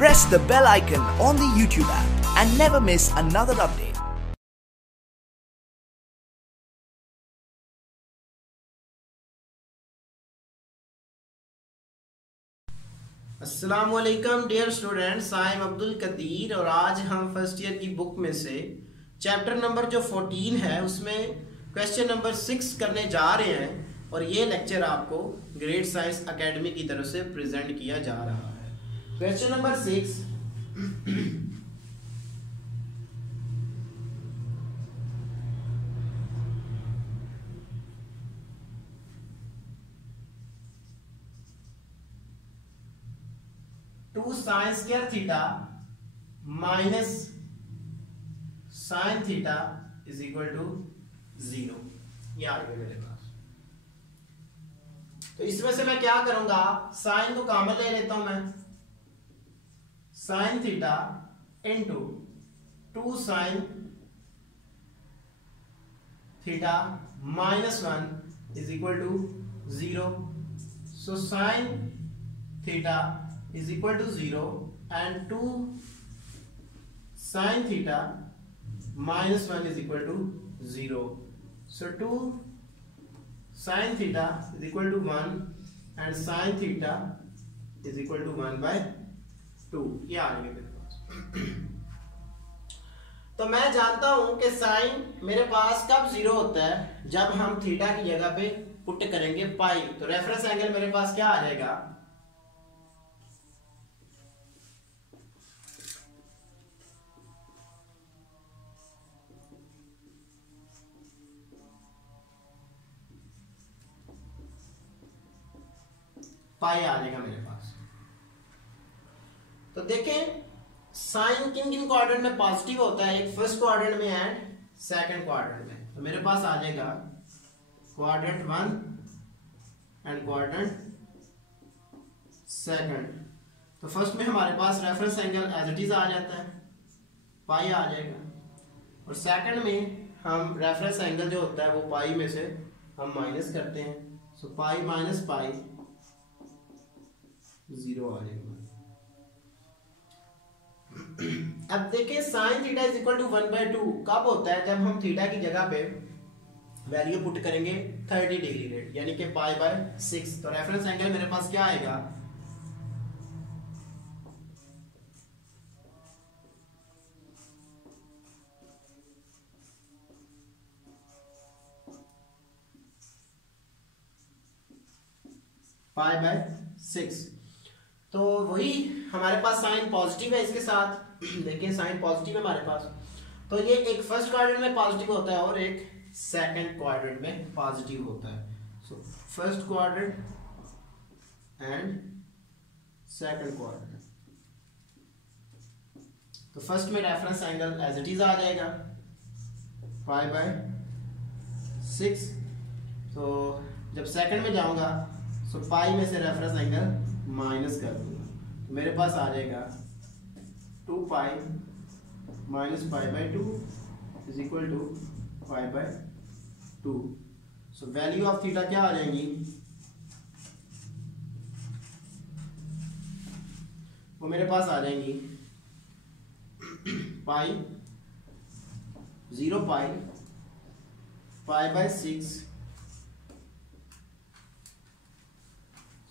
Press the bell icon on the YouTube app and never miss another update. अस्सलाम वालेकुम dear students, I am Abdul Qadeer और आज हम first year की book में से चैप्टर नंबर जो 14 है उसमें क्वेश्चन नंबर 6 करने जा रहे हैं और ये लेक्चर आपको ग्रेड साइंस एकेडमी की तरफ से प्रेजेंट किया जा रहा है। Question number 6, two sine square theta minus sine theta is equal to 0। ये आ गया मेरे पास। तो इसमें से मैं क्या करूंगा, साइन को कॉमन ले लेता हूं मैं, sine theta into two sine theta minus 1 is equal to 0। So sine theta is equal to 0 and 2 sin theta minus 1 is equal to 0. So 2 sin theta is equal to 1 and sin theta is equal to 1 by 2। ये आ गया मेरे पास। तो मैं जानता हूं कि sign मेरे पास कब 0 होता है, जब हम थीटा की जगह पे पुट करेंगे पाई। तो रेफरेंस एंगल मेरे पास क्या आ जाएगा, पाई आ जाएगा मेरे पास। तो देखें साइन किन किन क्वाड्रेंट में पॉजिटिव होता है, एक फर्स्ट क्वाड्रेंट में एंड सेकंड क्वाड्रेंट में। तो मेरे पास आ जाएगा क्वाड्रेंट 1 एंड क्वाड्रेंट सेकंड। तो फर्स्ट में हमारे पास reference angle as it is आ जाता है, पाई आ जाएगा, और सेकंड में हम रेफरेंस एंगल जो होता है वो पाई में से हम माइनस करते हैं। सो पाई माइनस पाई 0 आ जाएगा। अब देखिए sine theta is equal to 1/2 कब होता है, जब हम थीटा की जगह पे वैल्यू पुट करेंगे 30 डिग्री रेट, यानी कि पाई बाय 6। तो रेफरेंस एंगल मेरे पास क्या आएगा, पाई बाय 6। तो वही हमारे पास साइन पॉजिटिव है इसके साथ। देखिए साइन पॉजिटिव है हमारे पास, तो ये एक फर्स्ट क्वाड्रेंट में पॉजिटिव होता है और एक सेकंड क्वाड्रेंट में पॉजिटिव होता है। So first quadrant and second quadrant. तो फर्स्ट में reference angle as it is आ जाएगा पाई बाय 6। तो जब सेकंड में जाऊंगा तो पाई में से रेफरेंस एंगल माइनस कर दूंगा, तो मेरे पास आ जाएगा 2 pi minus pi by 2 is equal to pi by 2। So value of theta क्या आ जाएंगी, वो मेरे पास आ जाएंगी pi 0 pi pi by 6।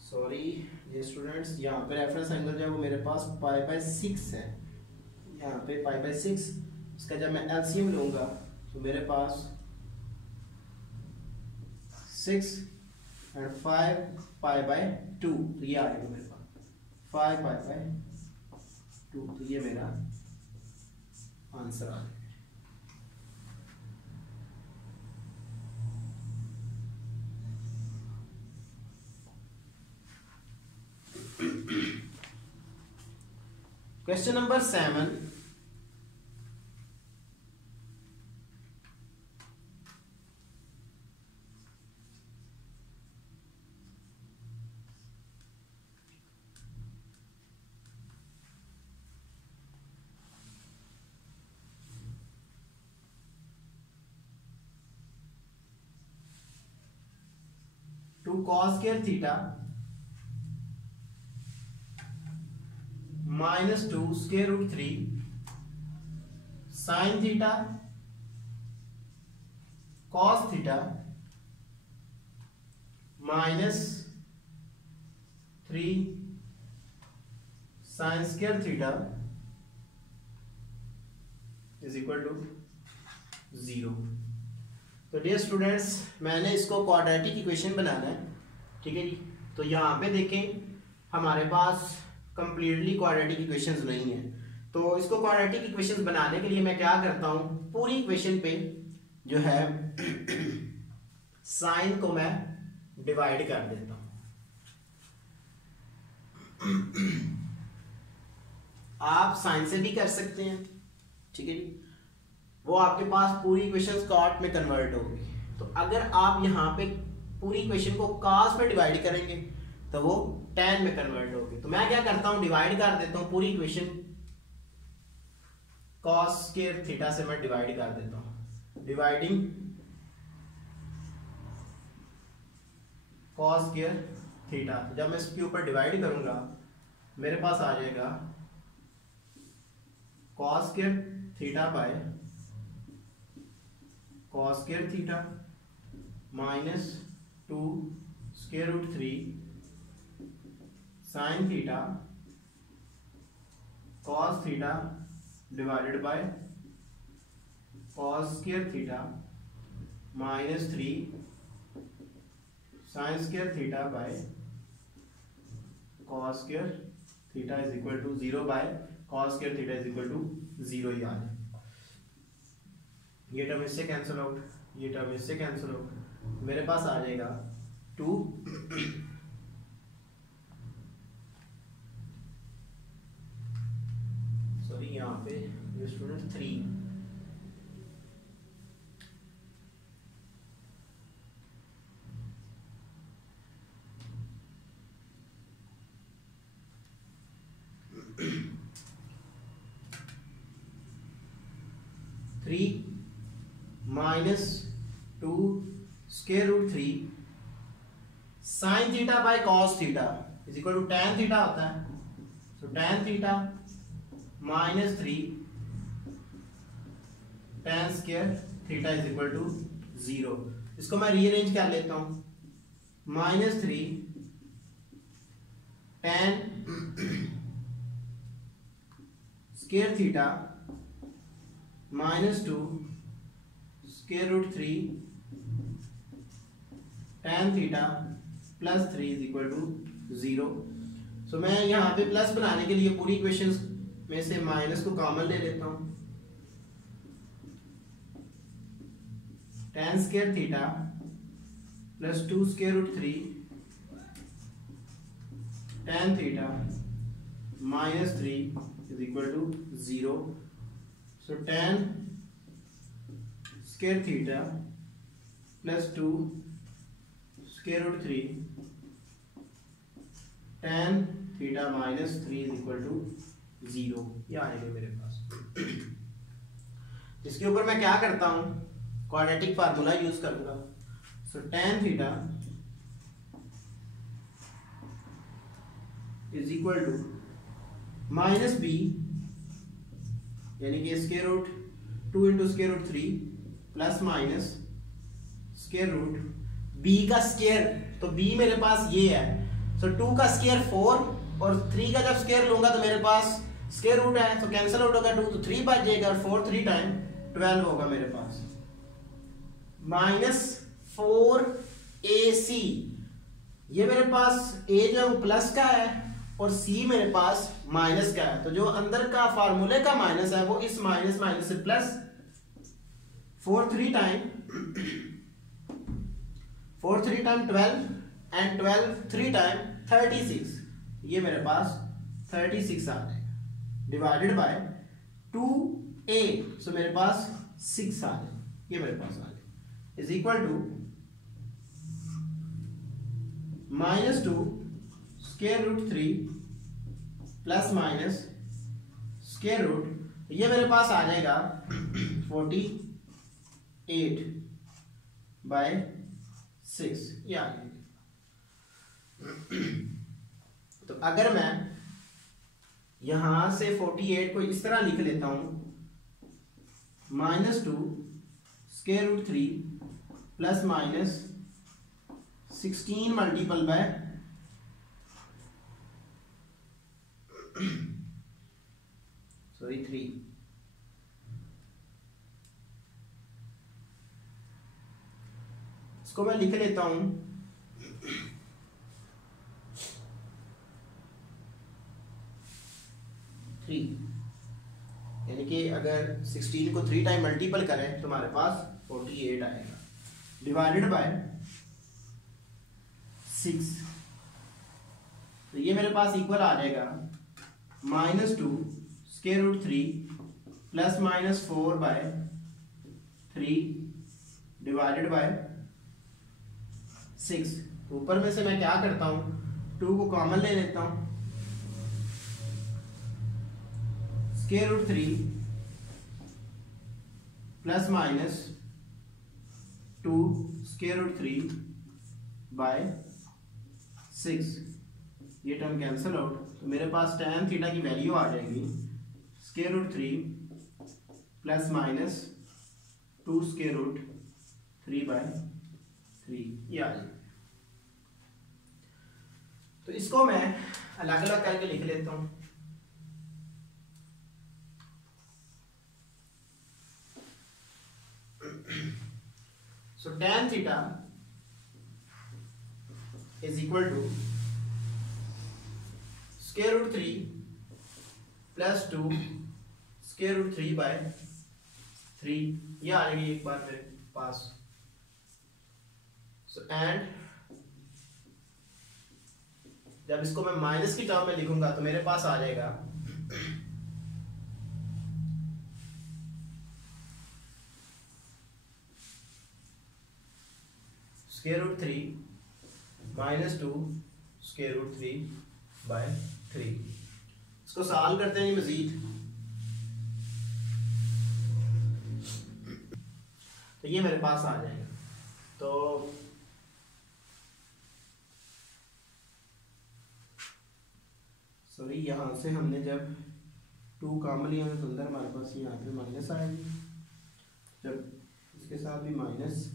Sorry ये स्टूडेंट्स, यहाँ पे रेफरेंस एंगल जो है वो मेरे पास पाई बाय 6 है, यहाँ पे पाई बाय 6। इसका जब मैं एलसीएम लूंगा तो मेरे पास 6 एंड 5 पाई बाय 2, तो ये आ जाएगा मेरे पास 5 पाई बाय 2। तो ये मेरा आंसर आ जाएगा। Question number 7, two cos square theta -2 square root 3 sine theta cos theta -3 sine square theta is equal to 0। तो डियर स्टूडेंट्स, मैंने इसको क्वाड्रेटिक इक्वेशन बनाना है, ठीक है जी। तो यहाँ पे देखें हमारे पास कंप्लीटली क्वाड्रेटिक इक्वेशंस नहीं है। तो इसको क्वाड्रेटिक इक्वेशंस बनाने के लिए मैं क्या करता हूँ, पूरी इक्वेशन पे जो है साइन को मैं डिवाइड कर देता हूँ। आप साइन से भी कर सकते हैं, ठीक है जी। वो आपके पास पूरी इक्वेशन कॉट में कन्वर्ट होगी। तो अगर आप यहाँ पे पूरी इक्वेशन को कॉस में डिवाइड करेंगे तो वो tan में कन्वर्ट होगी। तो मैं क्या करता हूँ, डिवाइड कर देता हूँ पूरी इक्वेशन कॉस स्क्वायर थीटा से मैं डिवाइड कर देता हूँ। डिवाइडिंग कॉस स्क्वायर थीटा, जब मैं इसके ऊपर डिवाइड करूंगा मेरे पास आ जाएगा cos square theta by cos square theta -2 square root 3 sine theta cos theta divided by cos square theta -3 sine square theta by cos square theta is equal to 0 by cos square theta is equal to 0 ही आ जाए। ये term इससे cancel out, ये term इससे cancel out, मेरे पास आ जाएगा 2 सॉरी यहाँ पे student 3 3 -2 square root 3 sine theta by cos theta is equal to tan theta होता है। So tan theta -3 tan square theta is equal to 0। इसको मैं रीअरेंज कर लेता हूं, -3 tan square theta -2 square root 3 tan theta +3 is equal to 0। So मैं यहाँ पे प्लस बनाने के लिए पूरी इक्वेशंस में से माइनस को कॉमन ले लेता हूँ। tan square theta +2 square root 3 tan theta -3 is equal to 0. So tan square theta +2 square root 3 tan theta -3 is equal to 0। ये आएगा मेरे पास। इसके ऊपर मैं क्या करता हूं, क्वाड्रेटिक फार्मूला यूज करूंगा। So tan theta is equal to -b यानी कि square root 2 into square root 3 plus minus square root b का स्क्वायर, तो b मेरे पास ये है। सो 2 का स्क्वायर 4 और 3 का जब स्क्वायर लूंगा तो मेरे पास स्क्वायर रूट है, तो कैंसिल आउट होगा 2, तो 3 बच जाएगा और 4 3 टाइम 12 होगा मेरे पास। -4ac, ये मेरे पास a जो प्लस का है और c मेरे पास माइनस का है, तो जो अंदर का फार्मूले का माइनस है वो इस माइनस से प्लस 4 3 टाइम 12 एंड 12 3 टाइम 36, ये मेरे पास 36 आ जाएगा डिवाइडेड बाय 2a, सो मेरे पास 6 आ जाएगा, ये मेरे पास आ जाएगा is equal to -2 square root 3 plus minus square root, ये मेरे पास आ जाएगा 48 बाय 6, ये आ जाएगा। तो अगर मैं यहां से 48 को इस तरह लिख लेता हूं, -2 √3 plus minus 16 multiple bye sorry 3। इसको मैं लिख लेता हूं 3, यानी कि अगर 16 को 3 टाइम मल्टीपल करें तो हमारे पास 48 आएगा, डिवाइडेड बाय 6। तो ये मेरे पास इक्वल आ जाएगा -2 √3 plus minus 4 by 3 divided by 6। ऊपर में से मैं क्या करता हूं, 2 को कॉमन ले लेता हूं, √3 प्लस माइनस 2 √3 बाय 6। ये टर्म कैंसिल आउट, तो मेरे पास tan थीटा की वैल्यू आ जाएगी √3 प्लस माइनस 2 √3 बाय 3, ये आ जाएगी। तो इसको मैं अलग अलग करके लिख लेता हूं। So tan theta is equal to √3 plus 2 √3 by 3, ये आ जाएगी एक बार मेरे पास। सो एंड जब इसको मैं माइनस की टर्म में लिखूंगा तो मेरे पास आ जाएगा √3 माइनस 2 √3 बाय 3। इसको सॉल्व करते हैं मजीद। तो ये मेरे पास आ जाएगा। तो सॉरी, यहां से हमने जब 2 कॉमन लिया तो अंदर हमारे पास यहाँ पे माइनस आएगी, जब इसके साथ भी माइनस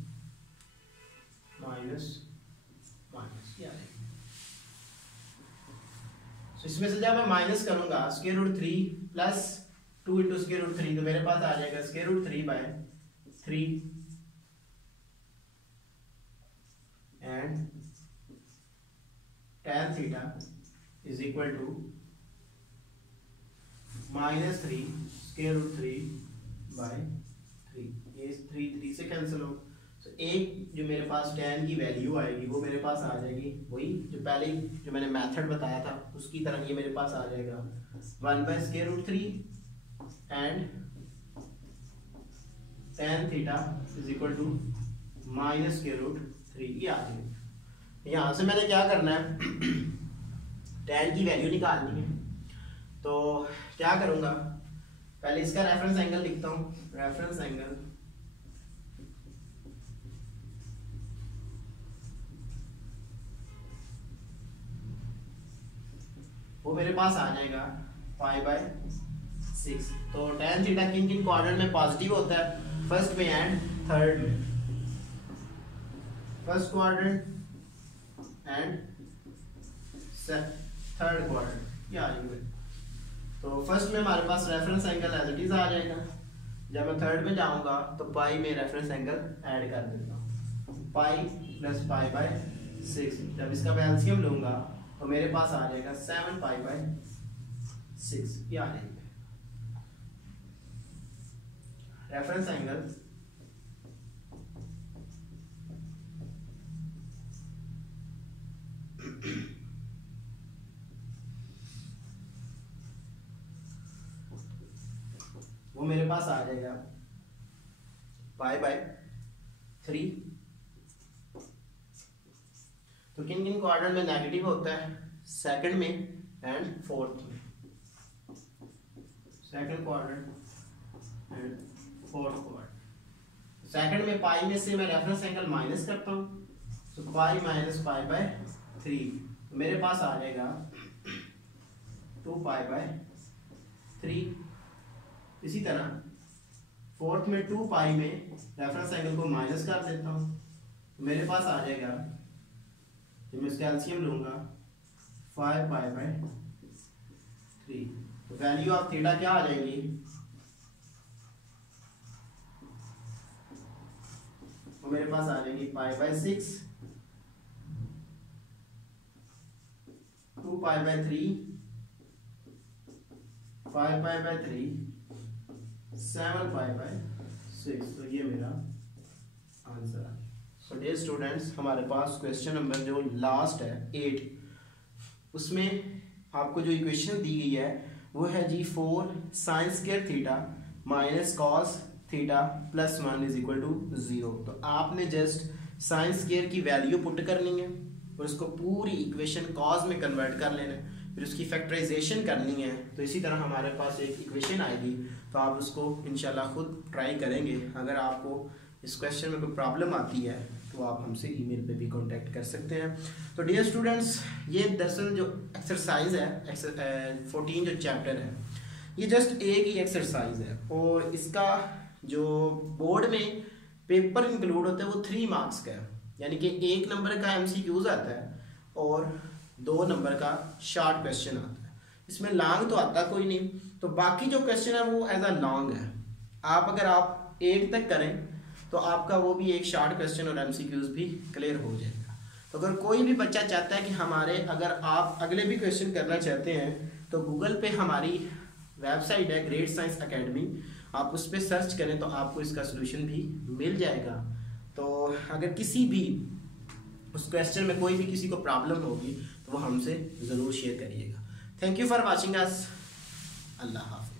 माइनस माइनस क्या है। तो इसमें से जब मैं माइनस करूंगा √3 प्लस 2 × √3 तो मेरे पास आ जाएगा √3 by 3 and tan theta is equal to -3 √3 by 3। ये 3 से कैंसिल हो, तो एक जो मेरे पास tan की वैल्यू आएगी वो मेरे पास आ जाएगी वही जो पहले जो मैंने मेथड बताया था उसकी तरह। ये मेरे पास आ जाएगा 1/√3 and tan theta is equal to -√3, ये आ जाएगा। यहाँ से मैंने क्या करना है, tan की वैल्यू निकालनी है। तो क्या करूँगा, पहले इसका रेफरेंस एंगल लिखता हूँ। रेफरेंस एंगल वो मेरे पास आ जाएगा π/6। तो tan थीटा किन किन क्वाड्रेंट में पॉजिटिव होता है, फर्स्ट में एंड थर्ड में। First quadrant and third quadrant, ये आ जाएगा। तो फर्स्ट में हमारे पास reference angle as it is आ जाएगा। जब मैं थर्ड में जाऊंगा तो पाई में रेफरेंस एंगल ऐड कर देता हूँ, पाई प्लस π/6। जब इसका मैं एलसीएम लूंगा तो मेरे पास आ जाएगा 7π/6, ये आ जाएगा। रेफरेंस एंगल वो मेरे पास आ जाएगा π/3। तो किन किन क्वाड्रेंट में नेगेटिव होता है, सेकंड में एंड फोर्थ में। Second quadrant and fourth quadrant. Second में पाई में से मैं रेफरेंस एंगल माइनस करता हूं, तो पाई माइनस π/3 मेरे पास आ जाएगा 2π/6। 3। इसी तरह फोर्थ में 2 पाई में रेफरेंस एंगल को माइनस कर देता हूँ, तो मेरे पास आ जाएगा, जब मैं इसका एलसीएम लूँगा 5 पाई बाय 3, तो वैल्यू ऑफ थीटा क्या आ जाएगी, तो मेरे पास आ जाएगी पाई by 6, 2 pi by 3, 5 pi by 3, 7 pi by 6। तो ये मेरा आंसर है। सो डियर स्टूडेंट्स, हमारे पास क्वेश्चन नंबर जो लास्ट है 8, उसमें आपको जो इक्वेशन दी गई है वो है जी 4 sine square theta minus cos theta plus 1 is equal to 0। तो आपने जस्ट साइन स्क्वायर की वैल्यू पुट करनी है और उसको पूरी इक्वेशन कॉस में कन्वर्ट कर लेना है, फिर उसकी फैक्टराइजेशन करनी है। तो इसी तरह हमारे पास एक इक्वेशन आएगी, तो आप उसको इंशाल्लाह खुद ट्राई करेंगे। अगर आपको इस क्वेश्चन में कोई प्रॉब्लम आती है तो आप हमसे ईमेल पे भी कांटेक्ट कर सकते हैं। तो डियर स्टूडेंट्स, ये दरअसल जो एक्सरसाइज है 14 जो चैप्टर है, ये जस्ट एक ही एक्सरसाइज है और इसका जो बोर्ड में पेपर इंक्लूड होता है वो 3 मार्क्स का है, यानी कि 1 नंबर का MCQs आता है और 2 नंबर का शॉर्ट क्वेश्चन आता है। इसमें लॉन्ग तो आता कोई नहीं, तो बाकी जो क्वेश्चन है वो एज अ लॉन्ग है। आप अगर आप 8 तक करें तो आपका वो भी एक शॉर्ट क्वेश्चन और MCQs भी क्लियर हो जाएगा। तो अगर कोई भी बच्चा चाहता है कि हमारे, अगर आप अगले भी क्वेश्चन करना चाहते हैं तो गूगल पे हमारी वेबसाइट है ग्रेट साइंस एकेडमी, आप उस पर सर्च करें तो आपको इसका सोल्यूशन भी मिल जाएगा। तो अगर किसी भी उस क्वेश्चन में कोई भी किसी को प्रॉब्लम होगी तो वो हमसे ज़रूर शेयर करिएगा। Thank you for watching us. अल्लाह हाफ़िज़।